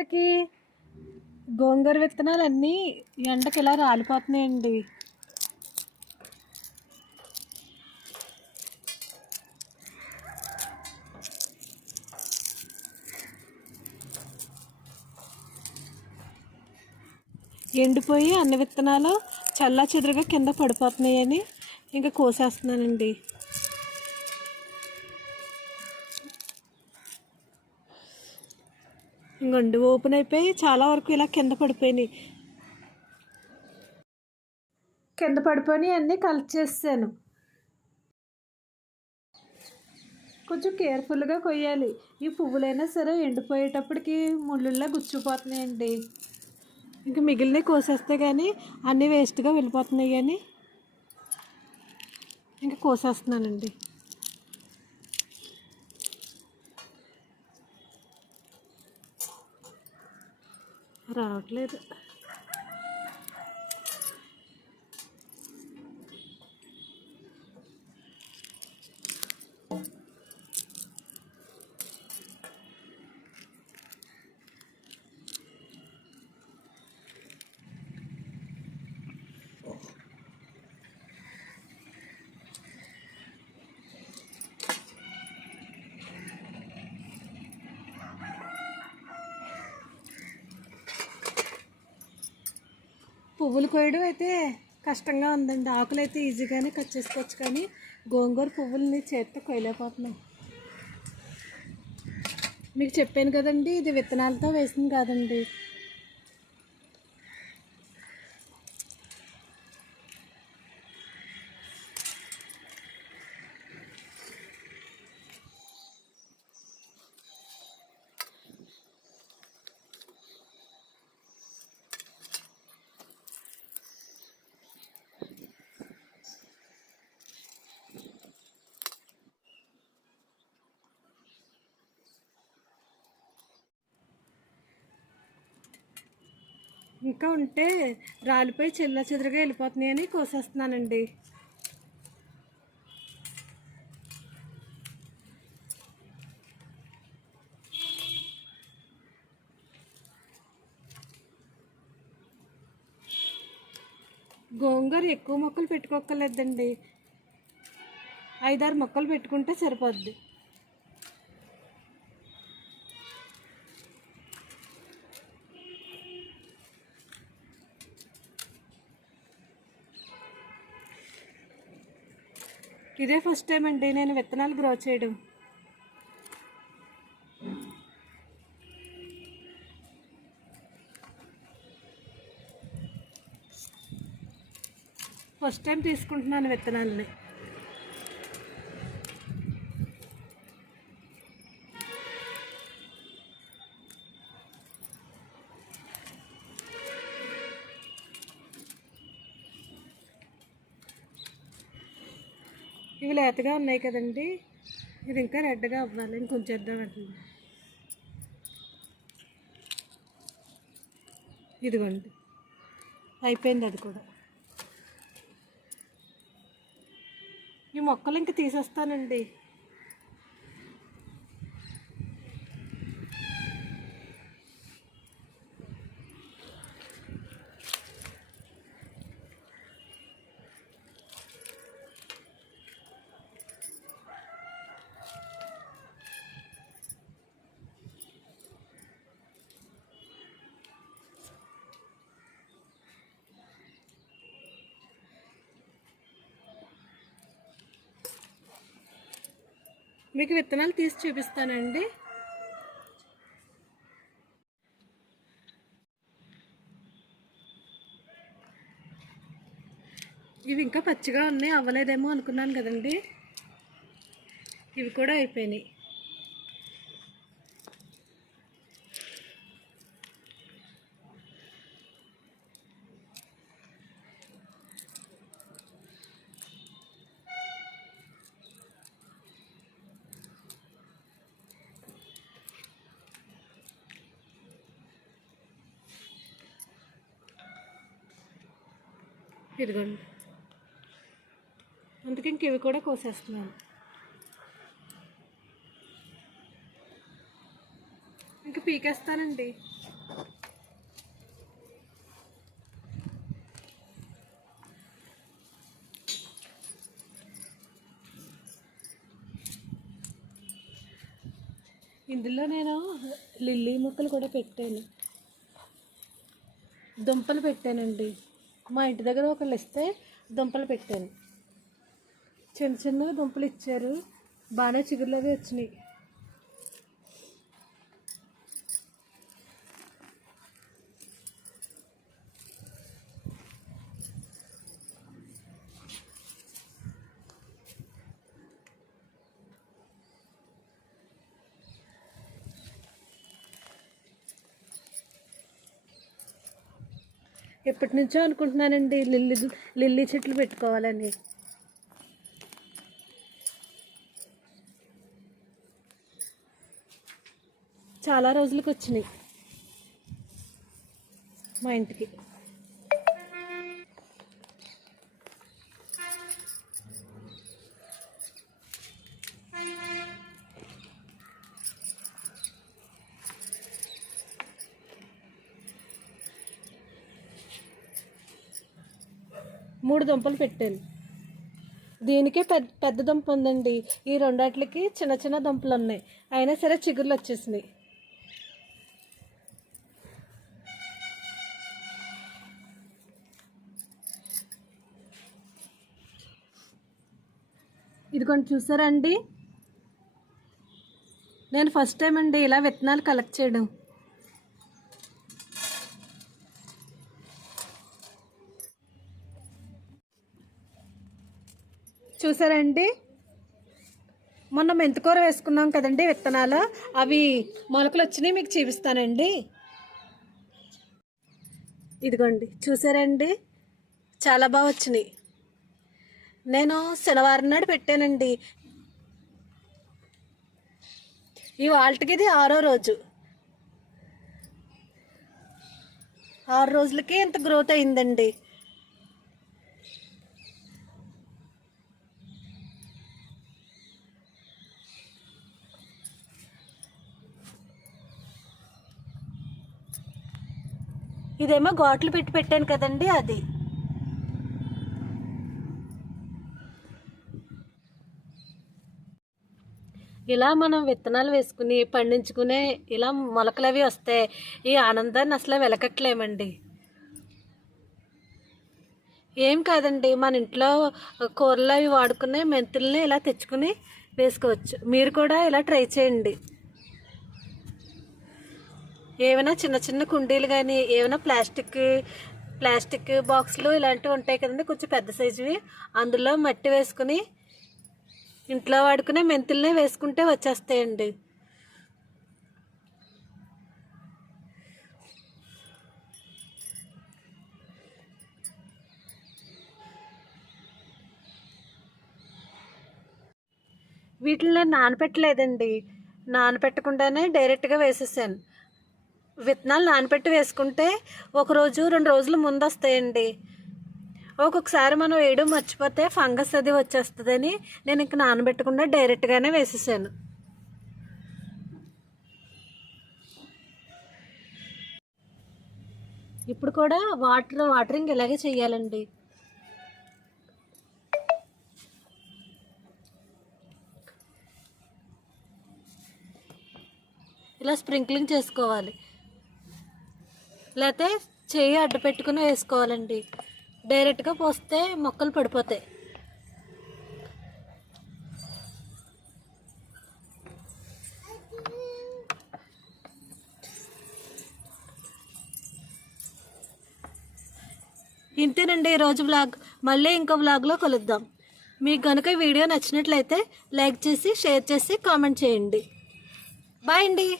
వచ్చేసరికి గోంగూర విత్తనాలన్నీ ఎండకి ఇలా రాలిపోతున్నాయండి. ఎండిపోయి అన్ని విత్తనాలు చల్లా చెదురుగా కింద పడిపోతున్నాయని ఇంకా కోసేస్తున్నానండి. ఇంకొండి ఓపెన్ అయిపోయి చాలా వరకు ఇలా కింద పడిపోయినాయి. అన్నీ కలెక్ట్ చేసాను. కొంచెం కేర్ఫుల్గా కొయ్యాలి. ఈ పువ్వులైనా సరే ఎండిపోయేటప్పటికి ముళ్ళుల్లా గుచ్చుకుపోతున్నాయండి. ఇంకా మిగిలినవి కోసేస్తే కానీ అన్నీ వేస్ట్గా వెళ్ళిపోతున్నాయి. కానీ ఇంకా కోసేస్తున్నానండి. రావట్లేదు. పువ్వులు కోయడం అయితే కష్టంగా ఉందండి. ఆకులు అయితే ఈజీగానే కట్ చేసుకోవచ్చు, కానీ గోంగూర పువ్వులని చేతితో కొయ్యలేకపోతున్నాం. మీకు చెప్పాను కదండి, ఇది విత్తనాలతో వేసింది కాదండి. ఇంకా ఉంటే రాలిపోయి చెల్లా చెదురుగా వెళ్ళిపోతున్నాయని కోసేస్తున్నానండి. గోంగూర ఎక్కువ మొక్కలు పెట్టుకోక్కర్లేదండి, 5-6 మొక్కలు పెట్టుకుంటే సరిపోద్ది. ఇదే ఫస్ట్ టైం అండి నేను విత్తనాలు గ్రో చేయడం. ఫస్ట్ టైం తీసుకుంటున్నాను విత్తనాలని. ఇవి లేతగా ఉన్నాయి కదండి, ఇది ఇంకా రెడ్గా అవ్వాలి. ఇంకొంచెం చేద్దామండి. ఇదిగోండి అయిపోయింది అది కూడా. ఈ మొక్కలు ఇంక తీసేస్తానండి. మీకు విత్తనాలు తీసి చూపిస్తానండి. ఇవి ఇంకా పచ్చిగా ఉన్నాయి, అవ్వలేదేమో అనుకున్నాను కదండి. ఇవి కూడా అయిపోయినాయి. ఇదిగోండి, అందుకే ఇంక ఇవి కూడా కోసేస్తున్నాను. ఇంక పీకేస్తానండి. ఇందులో నేను లిల్లీ ముక్కలు కూడా పెట్టాను, దుంపలు పెట్టానండి. మా ఇంటి దగ్గర ఒకళ్ళు ఇస్తే దుంపలు పెట్టాను. చిన్న చిన్న దుంపలు ఇచ్చారు, బాగానే చిగురులవి వచ్చినాయి. ఎప్పటి నుంచో అనుకుంటున్నానండి లిల్లీ చెట్లు పెట్టుకోవాలని. చాలా రోజులకు వచ్చినాయి మా ఇంటికి. మూడు దుంపలు పెట్టాను. దీనికే పెద్ద దుంప ఉందండి, ఈ రెండాట్లకి చిన్న చిన్న దుంపలు ఉన్నాయి, అయినా సరే చిగుర్లు వచ్చేసినాయి. ఇదిగోండి చూసారా అండి, నేను ఫస్ట్ టైం అండి ఇలా విత్తనాలు కలెక్ట్ చేయడం. చూసారండి, మొన్న మెంతికూర వేసుకున్నాం కదండి విత్తనాలు, అవి మొలకలు వచ్చినాయి, మీకు చూపిస్తానండి. ఇదిగోండి చూసారండి, చాలా బాగా వచ్చినాయి. నేను శనివారం నాడు పెట్టానండి, ఇవాళకి ఇది 6వ రోజు. 6 రోజులకి ఇంత గ్రోత్ అయిందండి. ఇదేమో ఘాట్లు పెట్టి పెట్టాను కదండి, అది. ఇలా మనం విత్తనాలు వేసుకుని పండించుకునే ఇలా మొలకలు అవి వస్తే ఈ ఆనందాన్ని అసలు వెలకట్లేమండి. ఏం కాదండి, మన ఇంట్లో కూరలు అవి వాడుకునే మెంతుల్ని ఇలా తెచ్చుకుని వేసుకోవచ్చు. మీరు కూడా ఇలా ట్రై చేయండి. ఏమైనా చిన్న చిన్న కుండీలు కానీ ఏమైనా ప్లాస్టిక్ బాక్సులు ఇలాంటివి ఉంటాయి కదండి, కొంచెం పెద్ద సైజువి, అందులో మట్టి వేసుకుని ఇంట్లో వాడుకునే మెంతుల్నే వేసుకుంటే వచ్చేస్తాయండి. వీటిని నానపెట్టలేదండి, నానపెట్టకుండానే డైరెక్ట్గా వేసేసాను. విత్తనాలు నానపెట్టి వేసుకుంటే 1 రోజు 2 రోజుల ముందు వస్తాయండి. ఒక్కొక్కసారి మనం వేయడం మర్చిపోతే ఫంగస్ అది వచ్చేస్తుందని నేను ఇంక నానబెట్టకుండా డైరెక్ట్గానే వేసేసాను. ఇప్పుడు కూడా వాటరింగ్ ఇలాగే చేయాలండి. ఇలా స్ప్రింక్లింగ్ చేసుకోవాలి, లేకపోతే చెయ్యి అడ్డు పెట్టుకుని వేసుకోవాలండి. డైరెక్ట్గా పోస్తే మొక్కలు పడిపోతాయి. ఇంతేనండి ఈరోజు వ్లాగ్. మళ్ళీ ఇంకో వ్లాగ్లో కలుద్దాం. మీకు కనుక వీడియో నచ్చినట్లయితే లైక్ చేసి, షేర్ చేసి, కామెంట్ చేయండి. బాయ్ అండి.